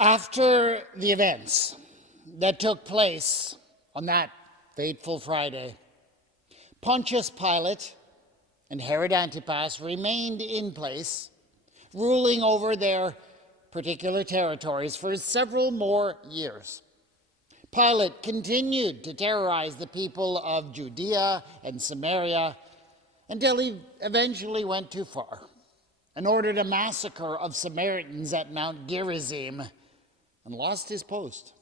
After the events that took place on that fateful Friday, Pontius Pilate and Herod Antipas remained in place, ruling over their particular territories for several more years. Pilate continued to terrorize the people of Judea and Samaria until he eventually went too far and ordered a massacre of Samaritans at Mount Gerizim and lost his post.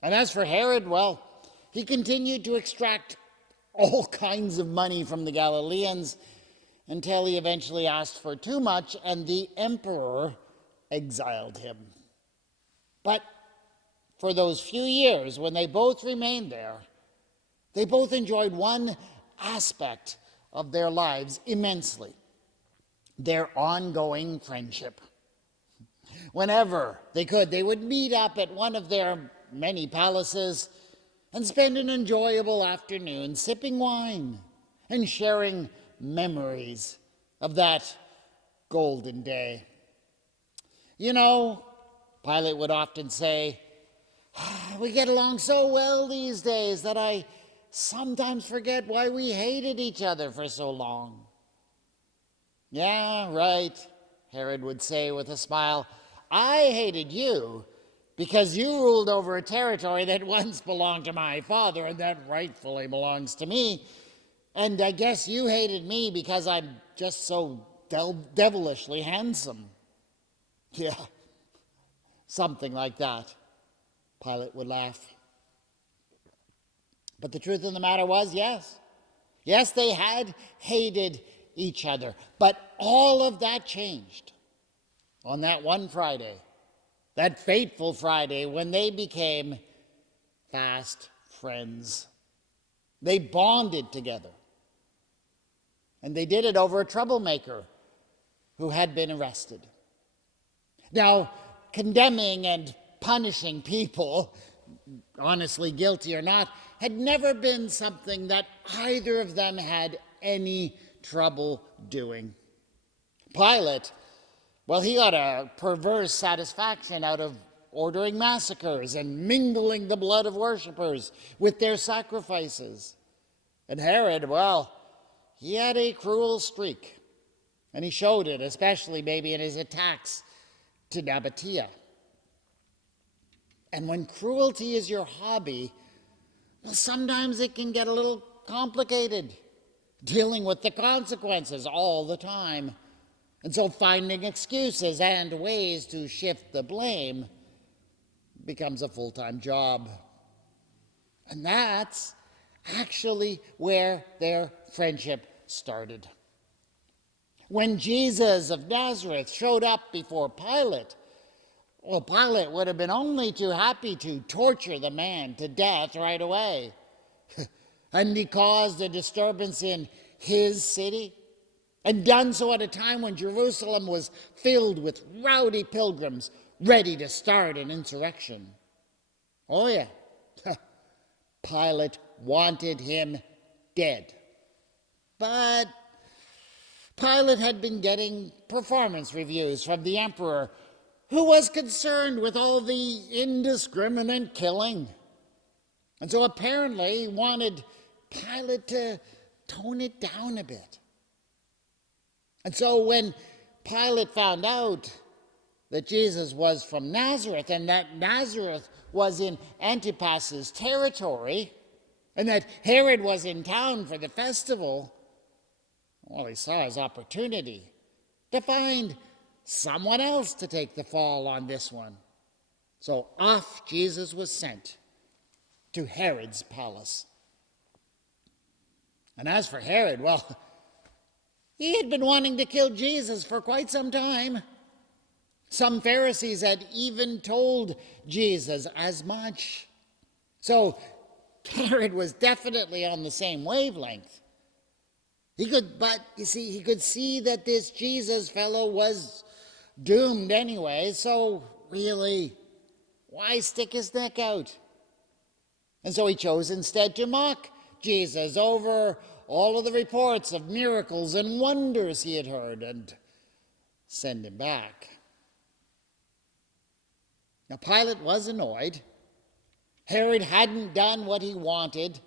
And as for Herod, well, he continued to extract all kinds of money from the Galileans until he eventually asked for too much and the emperor exiled him. But for those few years when they both remained there, they both enjoyed one aspect of their lives immensely: their ongoing friendship. Whenever they could, they would meet up at one of their many palaces and spend an enjoyable afternoon sipping wine and sharing memories of that golden day. You know, Pilate would often say, "We get along so well these days that I sometimes forget why we hated each other for so long." "Yeah, right," Herod would say with a smile. "I hated you because you ruled over a territory that once belonged to my father and that rightfully belongs to me. And I guess you hated me because I'm just so devilishly handsome." Yeah, something like that, Pilate would laugh. But the truth of the matter was, yes, they had hated each other. But all of that changed on that one Friday, that fateful Friday, when they became fast friends. They bonded together. And they did it over a troublemaker who had been arrested. Now, condemning and punishing people, honestly guilty or not, had never been something that either of them had any trouble doing. Pilate, well, he got a perverse satisfaction out of ordering massacres and mingling the blood of worshipers with their sacrifices. And Herod, well, he had a cruel streak, and he showed it, especially maybe in his attacks to Nabatea. And when cruelty is your hobby, well, sometimes it can get a little complicated, dealing with the consequences all the time. And so finding excuses and ways to shift the blame becomes a full-time job. And that's actually where their friendship started. When Jesus of Nazareth showed up before Pilate, well, Pilate would have been only too happy to torture the man to death right away. And he caused a disturbance in his city, and done so at a time when Jerusalem was filled with rowdy pilgrims ready to start an insurrection. Oh yeah, Pilate wanted him dead. But Pilate had been getting performance reviews from the emperor, who was concerned with all the indiscriminate killing. And so apparently he wanted Pilate to tone it down a bit. And so when Pilate found out that Jesus was from Nazareth and that Nazareth was in Antipas's territory and that Herod was in town for the festival, well, he saw his opportunity to find someone else to take the fall on this one. So off Jesus was sent to Herod's palace. And as for Herod, well, he had been wanting to kill Jesus for quite some time. Some Pharisees had even told Jesus as much. So Herod was definitely on the same wavelength. He could see that this Jesus fellow was doomed anyway, so really, why stick his neck out? And so he chose instead to mock Jesus over all of the reports of miracles and wonders he had heard and send him back. Now, Pilate was annoyed. Herod hadn't done what he wanted,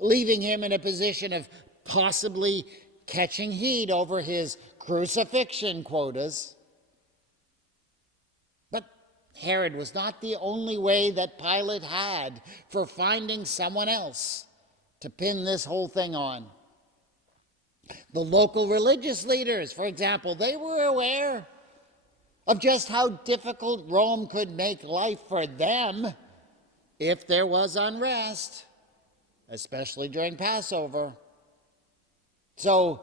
leaving him in a position of possibly catching heat over his crucifixion quotas. But Herod was not the only way that Pilate had for finding someone else to pin this whole thing on. The local religious leaders, for example, they were aware of just how difficult Rome could make life for them if there was unrest, especially during Passover. So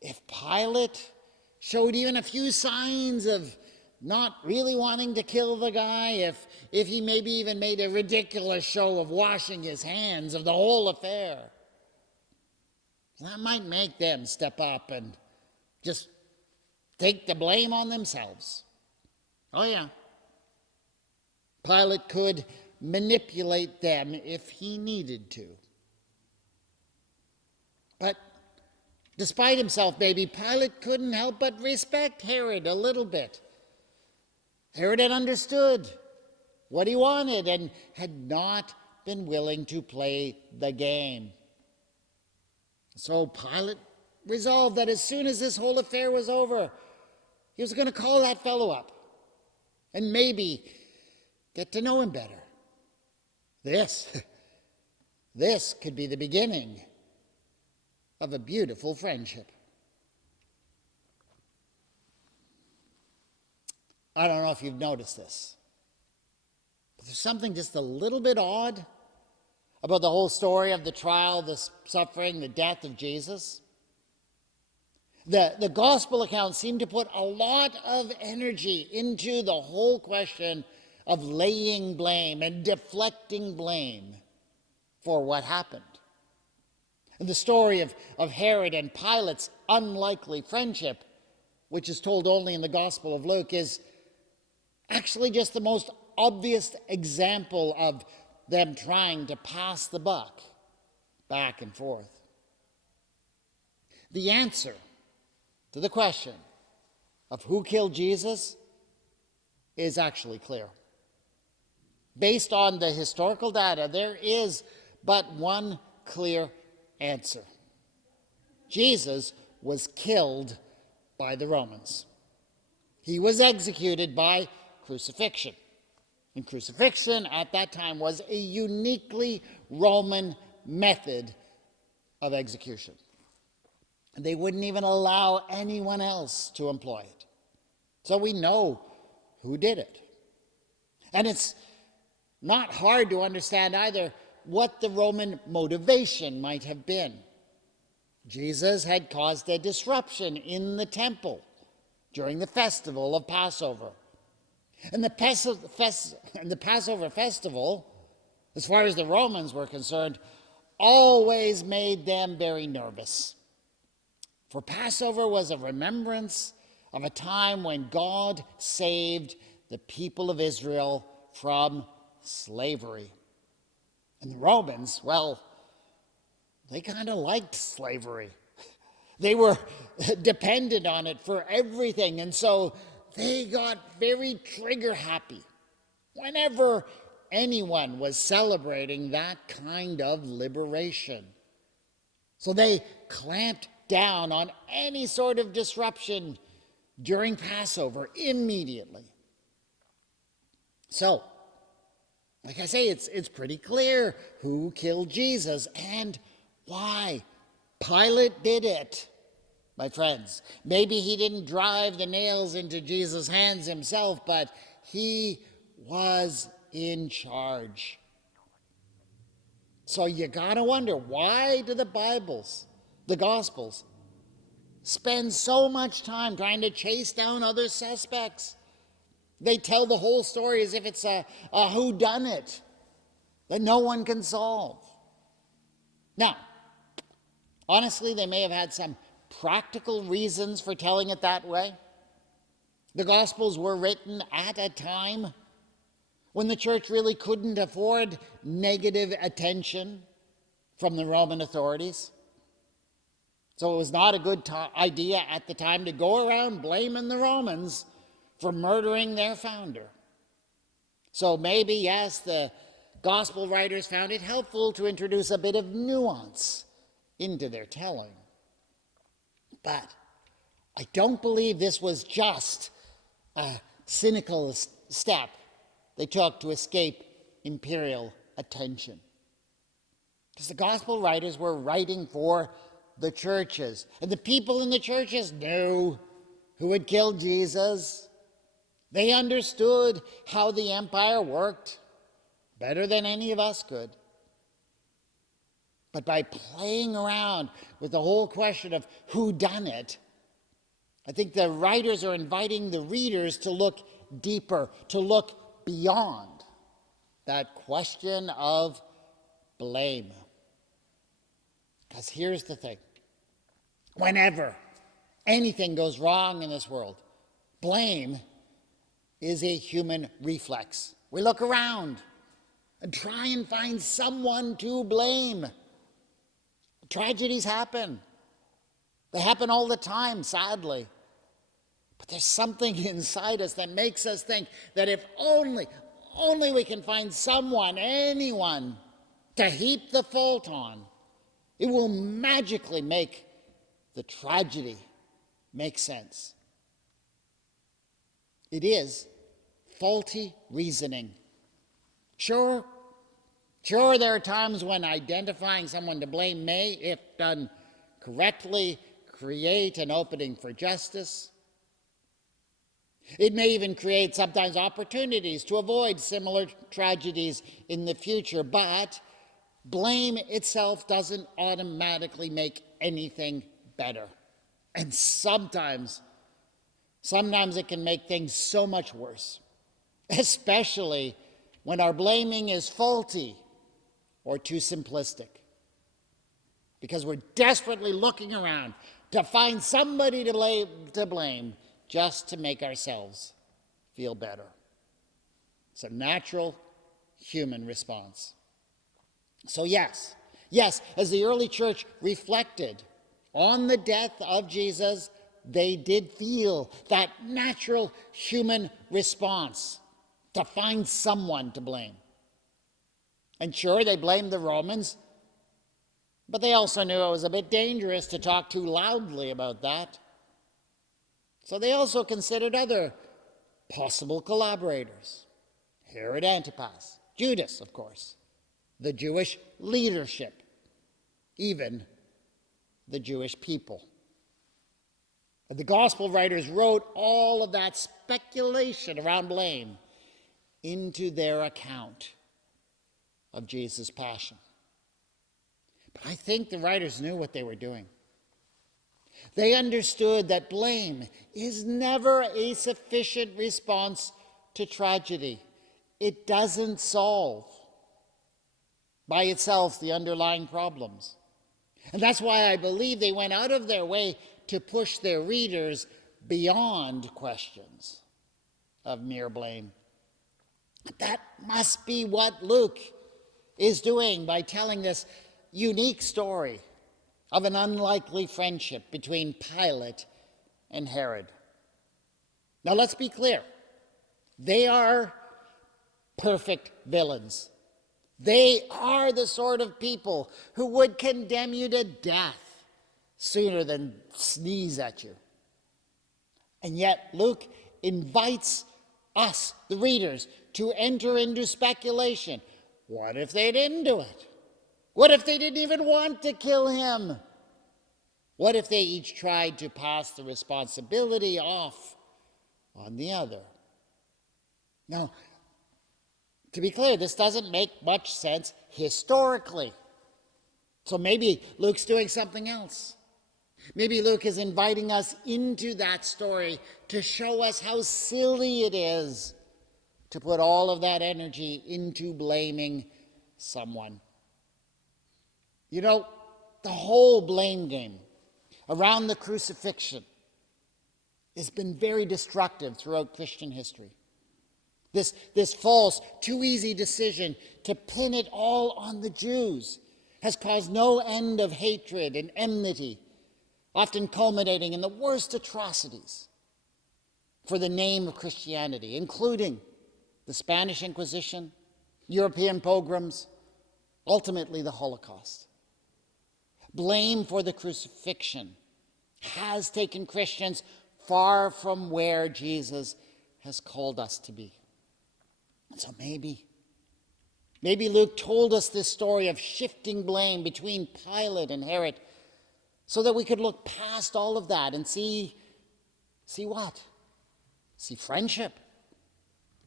if Pilate showed even a few signs of not really wanting to kill the guy, if he maybe even made a ridiculous show of washing his hands of the whole affair, that might make them step up and just take the blame on themselves. Oh yeah. Pilate could manipulate them if he needed to. But despite himself, maybe, Pilate couldn't help but respect Herod a little bit. Herod had understood what he wanted and had not been willing to play the game. So Pilate resolved that as soon as this whole affair was over, he was going to call that fellow up and maybe get to know him better. This could be the beginning of a beautiful friendship. I don't know if you've noticed this, but there's something just a little bit odd about the whole story of the trial, the suffering, the death of Jesus. The gospel accounts seem to put a lot of energy into the whole question of laying blame and deflecting blame for what happened. And the story of Herod and Pilate's unlikely friendship, which is told only in the Gospel of Luke, is actually just the most obvious example of them trying to pass the buck back and forth. The answer to the question of who killed Jesus is actually clear. Based on the historical data, there is but one clear answer. Jesus was killed by the Romans. He was executed by crucifixion. And crucifixion at that time was a uniquely Roman method of execution. And they wouldn't even allow anyone else to employ it. So we know who did it. And it's not hard to understand either what the Roman motivation might have been. Jesus had caused a disruption in the temple during the festival of Passover. And the Passover festival, as far as the Romans were concerned, always made them very nervous. For Passover was a remembrance of a time when God saved the people of Israel from slavery. And the Romans, well, they kind of liked slavery. They were dependent on it for everything, and so they got very trigger happy whenever anyone was celebrating that kind of liberation. So they clamped down on any sort of disruption during Passover immediately. So, like I say, it's pretty clear who killed Jesus and why. Pilate did it, my friends. Maybe he didn't drive the nails into Jesus' hands himself, but he was in charge. So you gotta wonder, why do the Gospels, spend so much time trying to chase down other suspects? They tell the whole story as if it's a whodunit that no one can solve. Now, honestly, they may have had some practical reasons for telling it that way. The Gospels were written at a time when the church really couldn't afford negative attention from the Roman authorities. So it was not a good idea at the time to go around blaming the Romans for murdering their founder. So maybe, yes, the gospel writers found it helpful to introduce a bit of nuance into their telling. But I don't believe this was just a cynical step they took to escape imperial attention. Because the gospel writers were writing for the churches, and the people in the churches knew who had killed Jesus. They understood how the empire worked better than any of us could. But by playing around with the whole question of who done it, I think the writers are inviting the readers to look deeper, to look beyond that question of blame. Because here's the thing. Whenever anything goes wrong in this world, blame is a human reflex. We look around and try and find someone to blame. Tragedies happen. They happen all the time, sadly. But there's something inside us that makes us think that if only we can find someone, anyone, to heap the fault on, it will magically make the tragedy make sense. It is faulty reasoning. Sure, there are times when identifying someone to blame may, if done correctly, create an opening for justice. It may even create sometimes opportunities to avoid similar tragedies in the future, but blame itself doesn't automatically make anything better. And sometimes it can make things so much worse, especially when our blaming is faulty or too simplistic. Because we're desperately looking around to find somebody to blame just to make ourselves feel better. It's a natural human response. So yes, as the early church reflected on the death of Jesus, they did feel that natural human response to find someone to blame. And sure, they blamed the Romans, but they also knew it was a bit dangerous to talk too loudly about that. So they also considered other possible collaborators. Herod Antipas, Judas, of course, the Jewish leadership, even the Jewish people. And the gospel writers wrote all of that speculation around blame into their account of Jesus' passion. But I think the writers knew what they were doing. They understood that blame is never a sufficient response to tragedy. It doesn't solve by itself the underlying problems. And that's why I believe they went out of their way to push their readers beyond questions of mere blame. That must be what Luke is doing by telling this unique story of an unlikely friendship between Pilate and Herod. Now let's be clear. They are perfect villains. They are the sort of people who would condemn you to death sooner than sneeze at you. And yet Luke invites us, the readers, to enter into speculation. What if they didn't do it? What if they didn't even want to kill him? What if they each tried to pass the responsibility off on the other? Now, to be clear, this doesn't make much sense historically. So maybe Luke's doing something else. Maybe Luke is inviting us into that story to show us how silly it is to put all of that energy into blaming someone. You know, the whole blame game around the crucifixion has been very destructive throughout Christian history. This false, too easy decision to pin it all on the Jews has caused no end of hatred and enmity, often culminating in the worst atrocities for the name of Christianity, including the Spanish Inquisition, European pogroms, ultimately the Holocaust. Blame for the crucifixion has taken Christians far from where Jesus has called us to be. And so maybe Luke told us this story of shifting blame between Pilate and Herod so that we could look past all of that and see what? See friendship.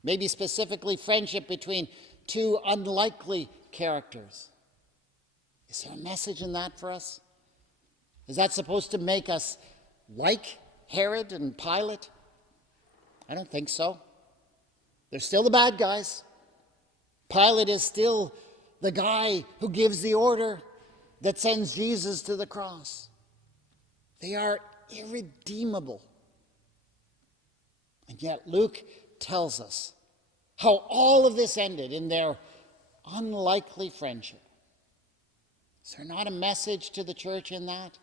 Maybe specifically friendship between two unlikely characters. Is there a message in that for us? Is that supposed to make us like Herod and Pilate? I don't think so. They're still the bad guys. Pilate is still the guy who gives the order that sends Jesus to the cross. They are irredeemable. And yet Luke tells us how all of this ended in their unlikely friendship. Is there not a message to the church in that?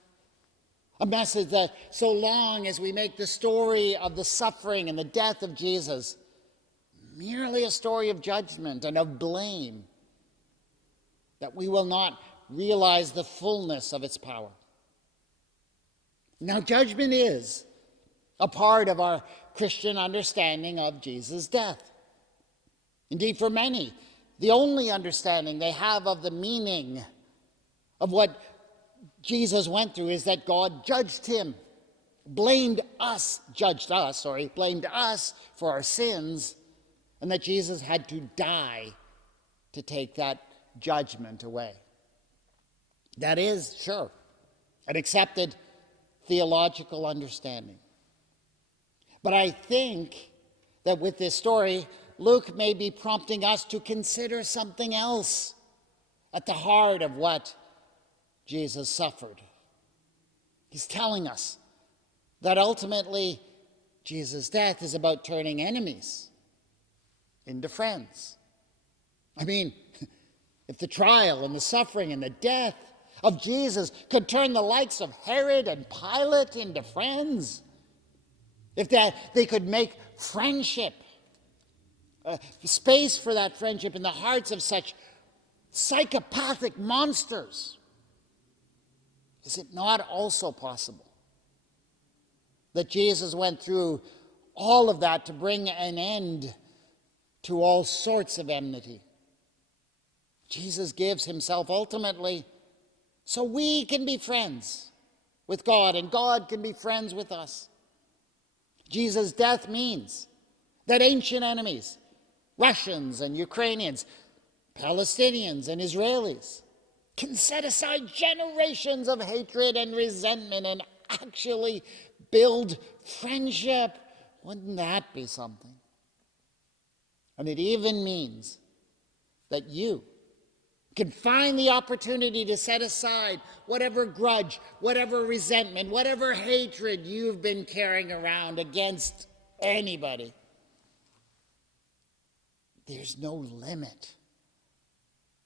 A message that so long as we make the story of the suffering and the death of Jesus merely a story of judgment and of blame, that we will not realize the fullness of its power. Now, judgment is a part of our Christian understanding of Jesus' death. Indeed, for many, the only understanding they have of the meaning of what Jesus went through is that God judged him, blamed us for our sins, and that Jesus had to die to take that judgment away. That is, sure, an accepted theological understanding. But I think that with this story, Luke may be prompting us to consider something else at the heart of what Jesus suffered. He's telling us that ultimately Jesus' death is about turning enemies into friends. I mean, if the trial and the suffering and the death of Jesus could turn the likes of Herod and Pilate into friends, if they could make friendship, space for that friendship in the hearts of such psychopathic monsters, is it not also possible that Jesus went through all of that to bring an end to all sorts of enmity? Jesus gives himself ultimately so we can be friends with God and God can be friends with us. Jesus' death means that ancient enemies, Russians and Ukrainians, Palestinians and Israelis, can set aside generations of hatred and resentment and actually build friendship. Wouldn't that be something? And it even means that you can find the opportunity to set aside whatever grudge, whatever resentment, whatever hatred you've been carrying around against anybody. There's no limit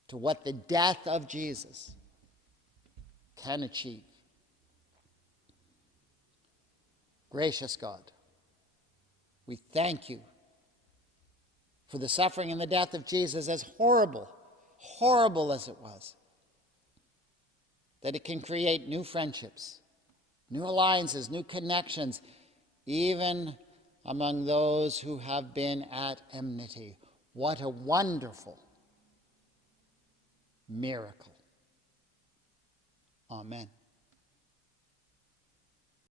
to what the death of Jesus can achieve. Gracious God, we thank you for the suffering and the death of Jesus, as horrible as it was, that it can create new friendships, new alliances, new connections, even among those who have been at enmity. What a wonderful miracle. Amen.